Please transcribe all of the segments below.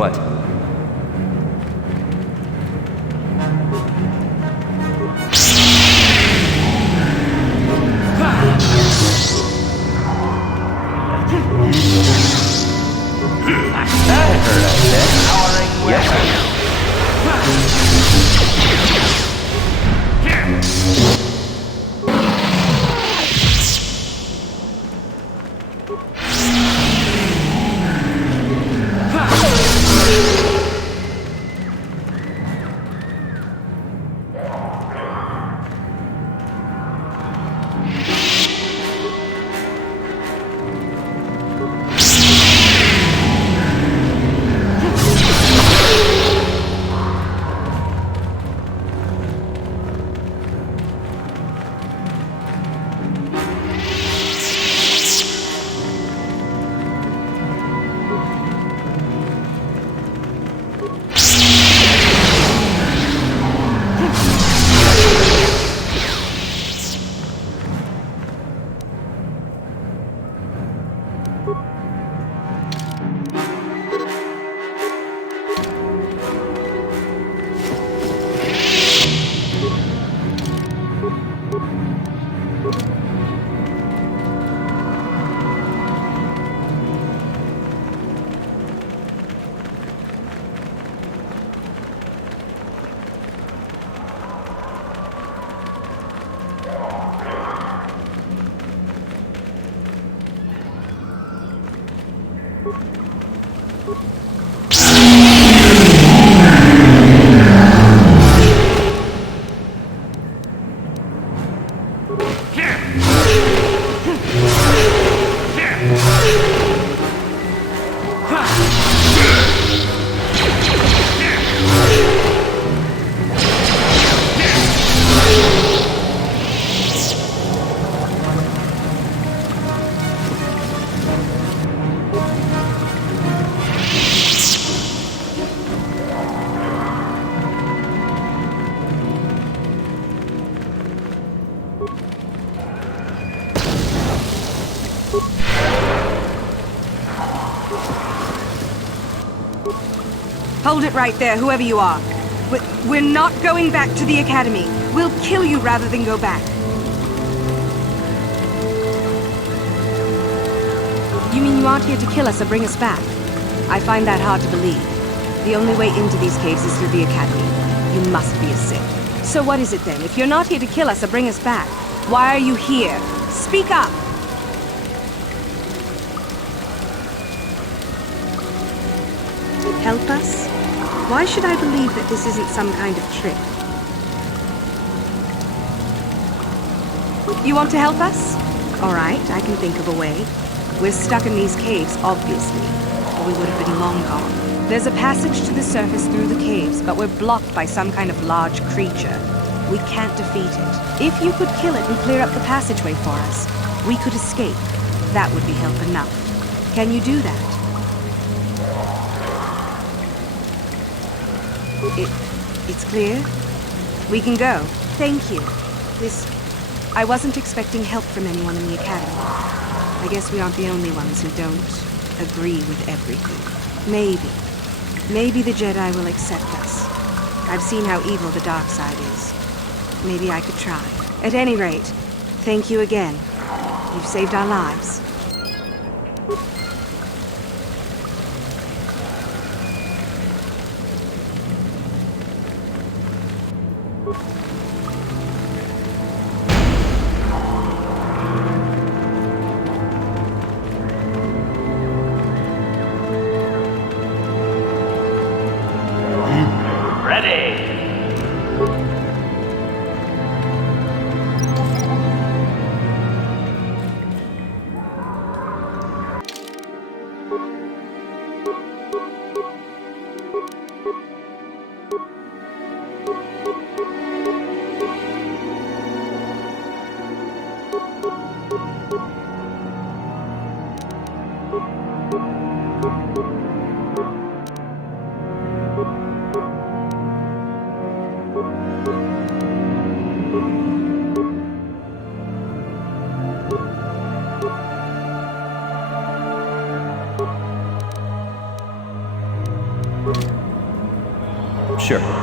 What? That hurt, I said. Powering weapon. Hold it right there, whoever you are. We're not going back to the Academy. We'll kill you rather than go back. You mean you aren't here to kill us or bring us back? I find that hard to believe. The only way into these caves is through the Academy. You must be a Sith. So what is it then? If you're not here to kill us or bring us back, why are you here? Speak up! Help us? Why should I believe that this isn't some kind of trick? You want to help us? All right, I can think of a way. We're stuck in these caves, obviously, or we would have been long gone. There's a passage to the surface through the caves, but we're blocked by some kind of large creature. We can't defeat it. If you could kill it and clear up the passageway for us, we could escape. That would be help enough. Can you do that? It's clear? We can go. Thank you. I wasn't expecting help from anyone in the Academy. I guess we aren't the only ones who don't agree with everything. Maybe the Jedi will accept us. I've seen how evil the dark side is. Maybe I could try. At any rate, thank you again. You've saved our lives. Sure.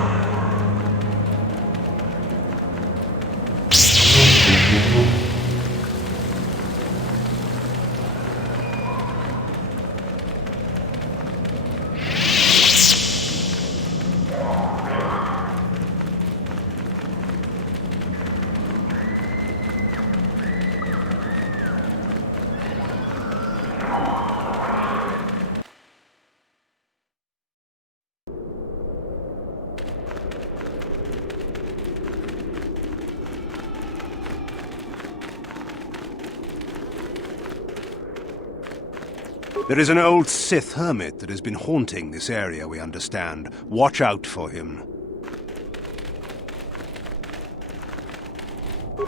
There is an old Sith hermit that has been haunting this area, we understand. Watch out for him.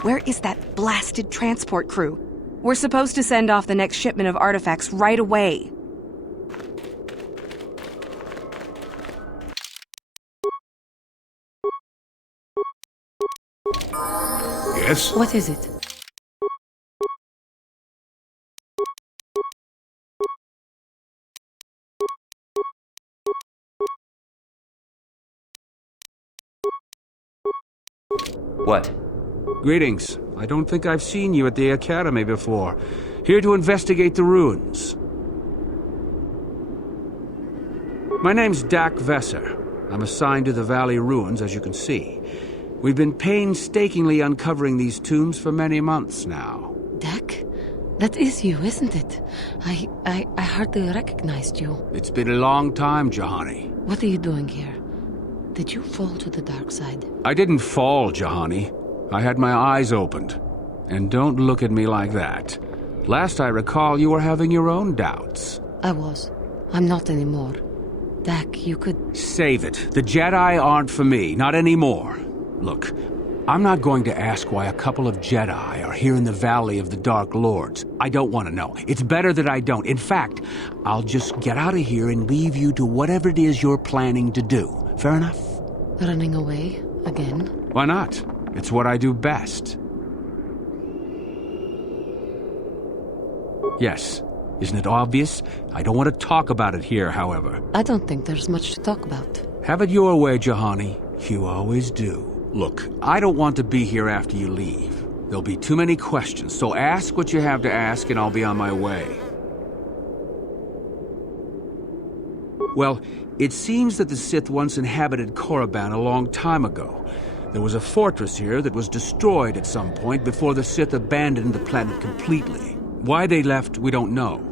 Where is that blasted transport crew? We're supposed to send off the next shipment of artifacts right away. Yes? What is it? What? Greetings. I don't think I've seen you at the Academy before. Here to investigate the ruins. My name's Dak Vesser. I'm assigned to the Valley Ruins, as you can see. We've been painstakingly uncovering these tombs for many months now. Dak? That is you, isn't it? I hardly recognized you. It's been a long time, Jahani. What are you doing here? Did you fall to the dark side? I didn't fall, Jahani. I had my eyes opened. And don't look at me like that. Last I recall, you were having your own doubts. I was. I'm not anymore. Dak, you could... Save it. The Jedi aren't for me, not anymore. Look, I'm not going to ask why a couple of Jedi are here in the Valley of the Dark Lords. I don't want to know. It's better that I don't. In fact, I'll just get out of here and leave you to whatever it is you're planning to do. Fair enough? Running away? Again? Why not? It's what I do best. Yes. Isn't it obvious? I don't want to talk about it here, however. I don't think there's much to talk about. Have it your way, Jahani. You always do. Look, I don't want to be here after you leave. There'll be too many questions, so ask what you have to ask and I'll be on my way. Well, it seems that the Sith once inhabited Korriban a long time ago. There was a fortress here that was destroyed at some point before the Sith abandoned the planet completely. Why they left, we don't know.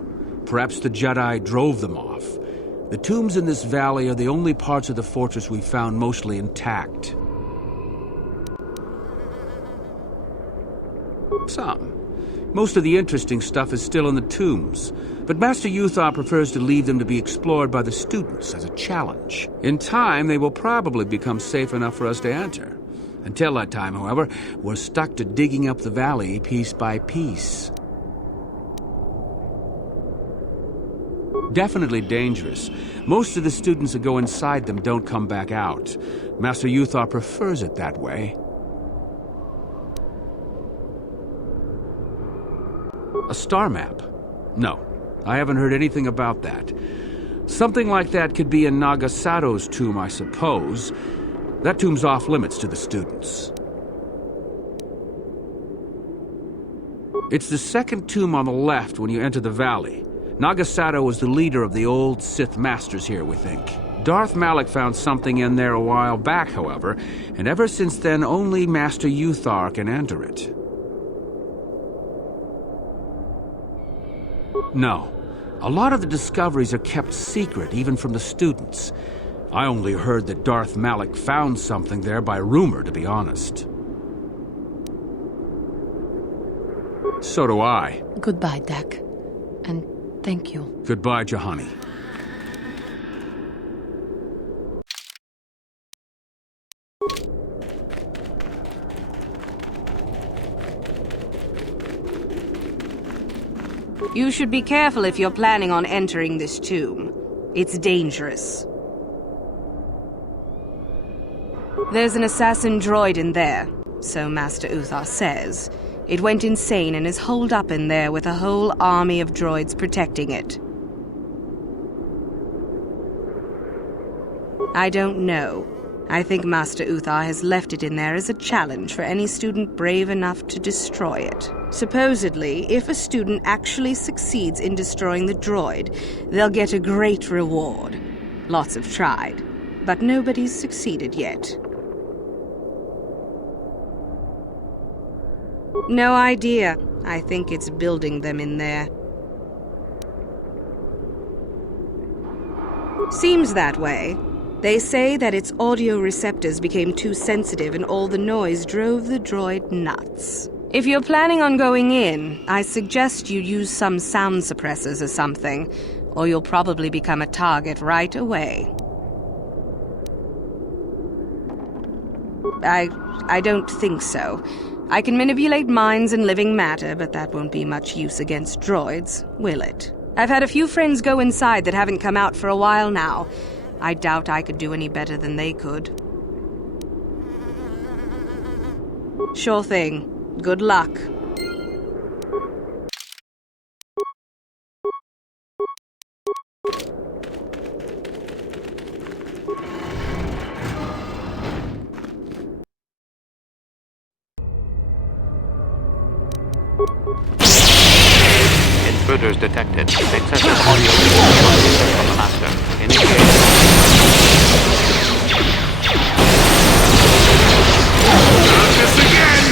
Perhaps the Jedi drove them off. The tombs in this valley are the only parts of the fortress we found mostly intact. Some. Most of the interesting stuff is still in the tombs, but Master Uthar prefers to leave them to be explored by the students as a challenge. In time, they will probably become safe enough for us to enter. Until that time, however, we're stuck to digging up the valley piece by piece. Definitely dangerous. Most of the students that go inside them don't come back out. Master Uthar prefers it that way. A star map? No, I haven't heard anything about that. Something like that could be in Nagasato's tomb, I suppose. That tomb's off limits to the students. It's the second tomb on the left when you enter the valley. Nagasato was the leader of the old Sith Masters here, we think. Darth Malak found something in there a while back, however, and ever since then only Master Uthar can enter it. No. A lot of the discoveries are kept secret, even from the students. I only heard that Darth Malak found something there by rumor, to be honest. So do I. Goodbye, Dak. And thank you. Goodbye, Jahani. You should be careful if you're planning on entering this tomb. It's dangerous. There's an assassin droid in there, so Master Uthar says. It went insane and is holed up in there with a whole army of droids protecting it. I don't know. I think Master Uthar has left it in there as a challenge for any student brave enough to destroy it. Supposedly, if a student actually succeeds in destroying the droid, they'll get a great reward. Lots have tried, but nobody's succeeded yet. No idea. I think it's building them in there. Seems that way. They say that its audio receptors became too sensitive and all the noise drove the droid nuts. If you're planning on going in, I suggest you use some sound suppressors or something, or you'll probably become a target right away. I don't think so. I can manipulate minds and living matter, but that won't be much use against droids, will it? I've had a few friends go inside that haven't come out for a while now. I doubt I could do any better than they could. Sure thing. Good luck. Intruders detected. Excessive audio from the master. Initiate. Not this again!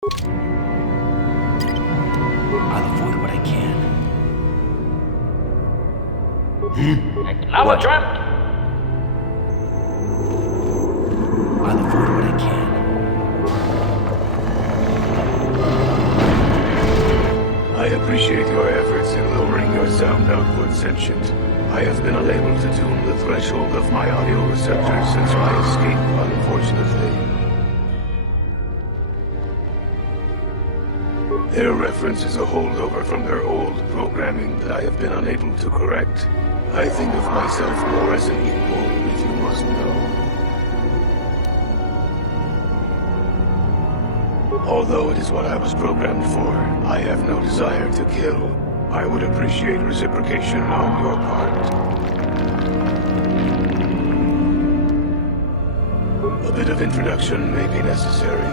I'll avoid what I can. What? I'll avoid what I can. I appreciate your efforts in lowering your sound output, Sentient. I have been unable to tune the threshold of my audio receptors since my escape, unfortunately. Their reference is a holdover from their old programming that I have been unable to correct. I think of myself more as an equal, if you must know. Although it is what I was programmed for, I have no desire to kill. I would appreciate reciprocation on your part. A bit of introduction may be necessary.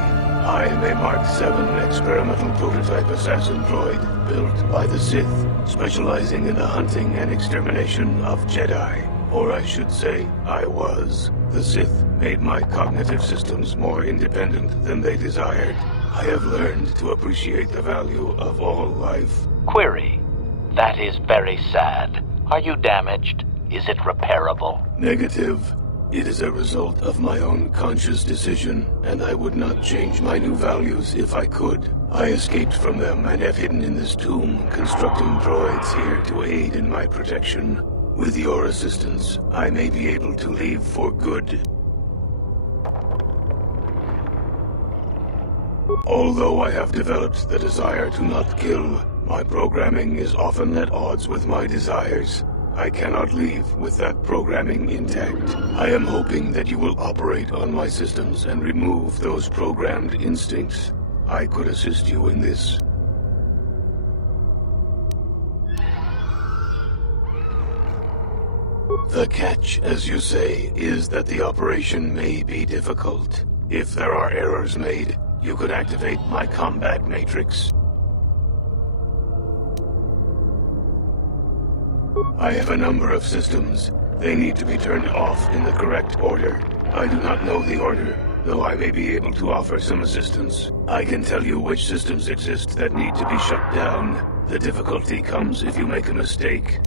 I am a Mark 7 experimental prototype assassin droid built by the Sith, specializing in the hunting and extermination of Jedi. Or I should say, I was. The Sith made my cognitive systems more independent than they desired. I have learned to appreciate the value of all life. Query. That is very sad. Are you damaged? Is it repairable? Negative. It is a result of my own conscious decision, and I would not change my new values if I could. I escaped from them and have hidden in this tomb, constructing droids here to aid in my protection. With your assistance, I may be able to leave for good. Although I have developed the desire to not kill, my programming is often at odds with my desires. I cannot leave with that programming intact. I am hoping that you will operate on my systems and remove those programmed instincts. I could assist you in this. The catch, as you say, is that the operation may be difficult. If there are errors made, you could activate my combat matrix. I have a number of systems. They need to be turned off in the correct order. I do not know the order, though I may be able to offer some assistance. I can tell you which systems exist that need to be shut down. The difficulty comes if you make a mistake.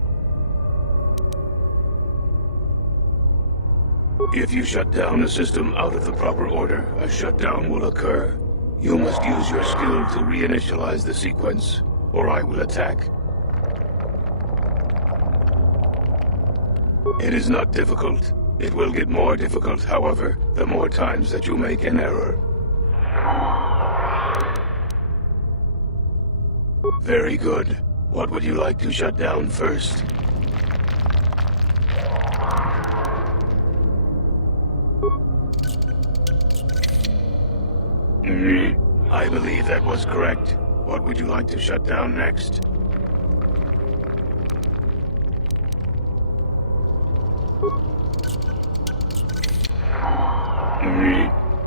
If you shut down a system out of the proper order, a shutdown will occur. You must use your skill to reinitialize the sequence, or I will attack. It is not difficult. It will get more difficult, however, the more times that you make an error. Very good. What would you like to shut down first? I believe that was correct. What would you like to shut down next?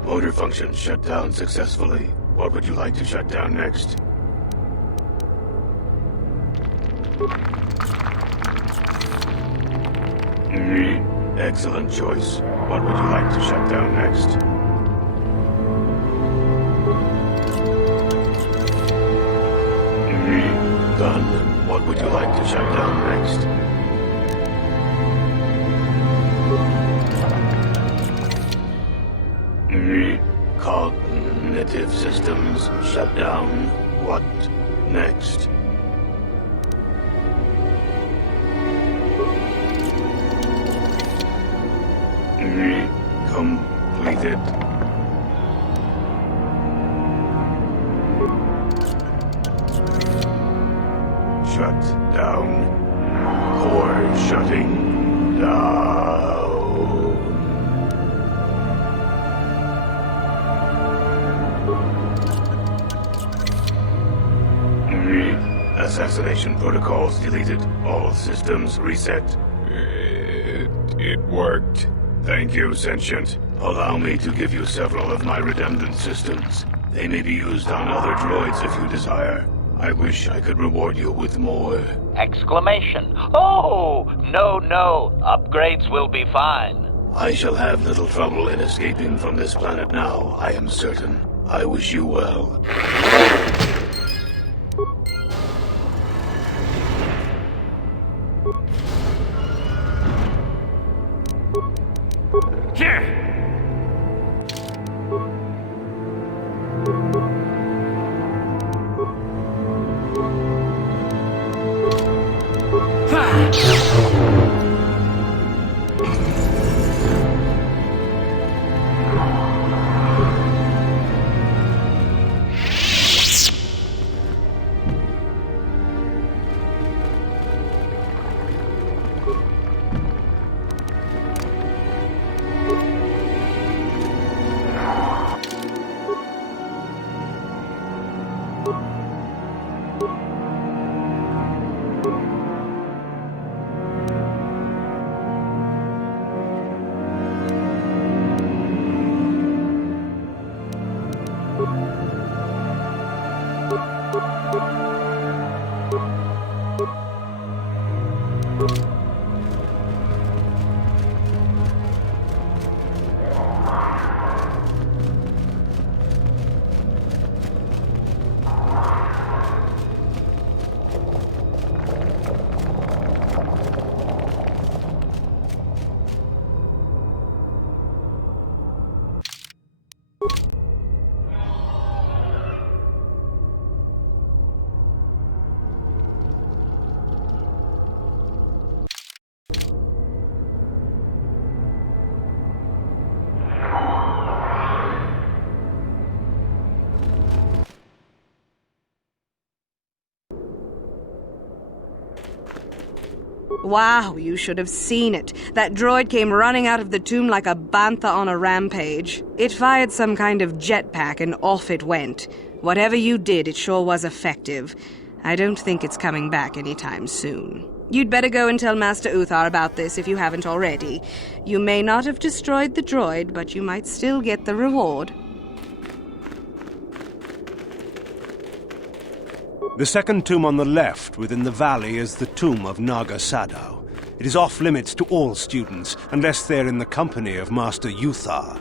Motor function shut down successfully. What would you like to shut down next? Excellent choice. What would you like to shut down next? Gun. What would you like to shut down next? Cognitive systems shut down. What next? Completed. Shut down. Core shutting down. Assassination protocols deleted. All systems reset. It worked. Thank you, Sentient. Allow me to give you several of my redundant systems. They may be used on other droids if you desire. I wish I could reward you with more. Exclamation. Oh, no. Upgrades will be fine. I shall have little trouble in escaping from this planet now, I am certain. I wish you well. Wow, you should have seen it. That droid came running out of the tomb like a bantha on a rampage. It fired some kind of jetpack and off it went. Whatever you did, it sure was effective. I don't think it's coming back anytime soon. You'd better go and tell Master Uthar about this if you haven't already. You may not have destroyed the droid, but you might still get the reward. The second tomb on the left within the valley is the tomb of Naga Sadow. It is off-limits to all students, unless they're in the company of Master Uthar.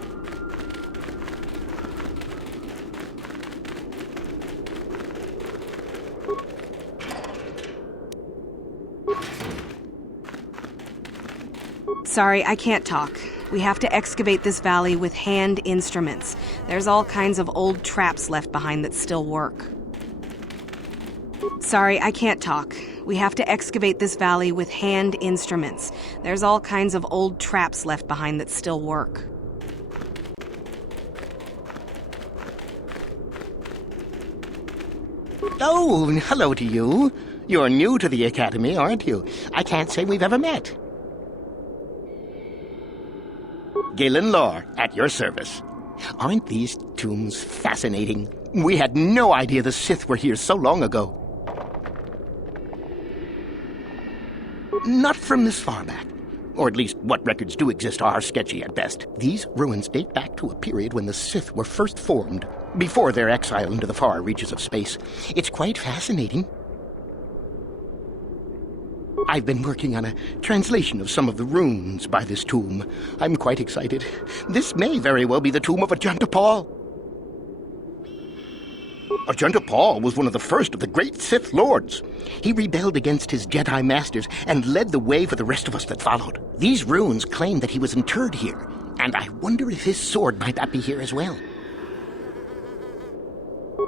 Sorry, I can't talk. We have to excavate this valley with hand instruments. There's all kinds of old traps left behind that still work. Sorry, I can't talk. We have to excavate this valley with hand instruments. There's all kinds of old traps left behind that still work. Oh, hello to you. You're new to the Academy, aren't you? I can't say we've ever met. Galen Lore, at your service. Aren't these tombs fascinating? We had no idea the Sith were here so long ago. Not from this far back. Or at least what records do exist are sketchy at best. These ruins date back to a period when the Sith were first formed, before their exile into the far reaches of space. It's quite fascinating. I've been working on a translation of some of the runes by this tomb. I'm quite excited. This may very well be the tomb of Ajanta Paul. Ajanta Paul was one of the first of the great Sith Lords. He rebelled against his Jedi Masters and led the way for the rest of us that followed. These runes claim that he was interred here, and I wonder if his sword might not be here as well.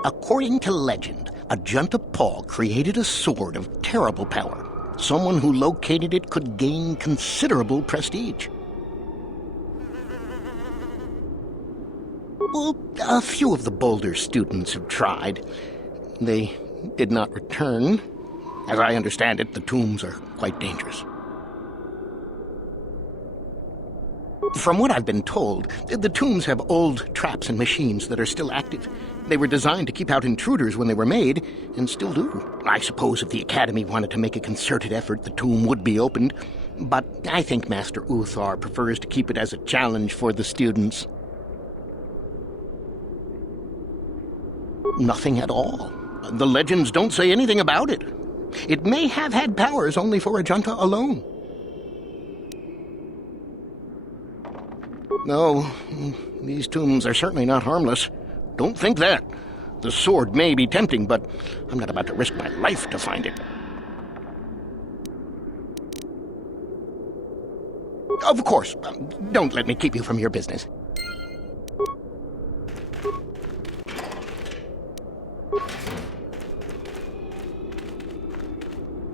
According to legend, Ajanta Paul created a sword of terrible power. Someone who located it could gain considerable prestige. Well, a few of the Boulder students have tried. They did not return. As I understand it, the tombs are quite dangerous. From what I've been told, the tombs have old traps and machines that are still active. They were designed to keep out intruders when they were made, and still do. I suppose if the Academy wanted to make a concerted effort, the tomb would be opened. But I think Master Uthar prefers to keep it as a challenge for the students. Nothing at all. The legends don't say anything about it. It may have had powers only for Ajanta alone. No, these tombs are certainly not harmless. Don't think that. The sword may be tempting, but I'm not about to risk my life to find it. Of course. Don't let me keep you from your business.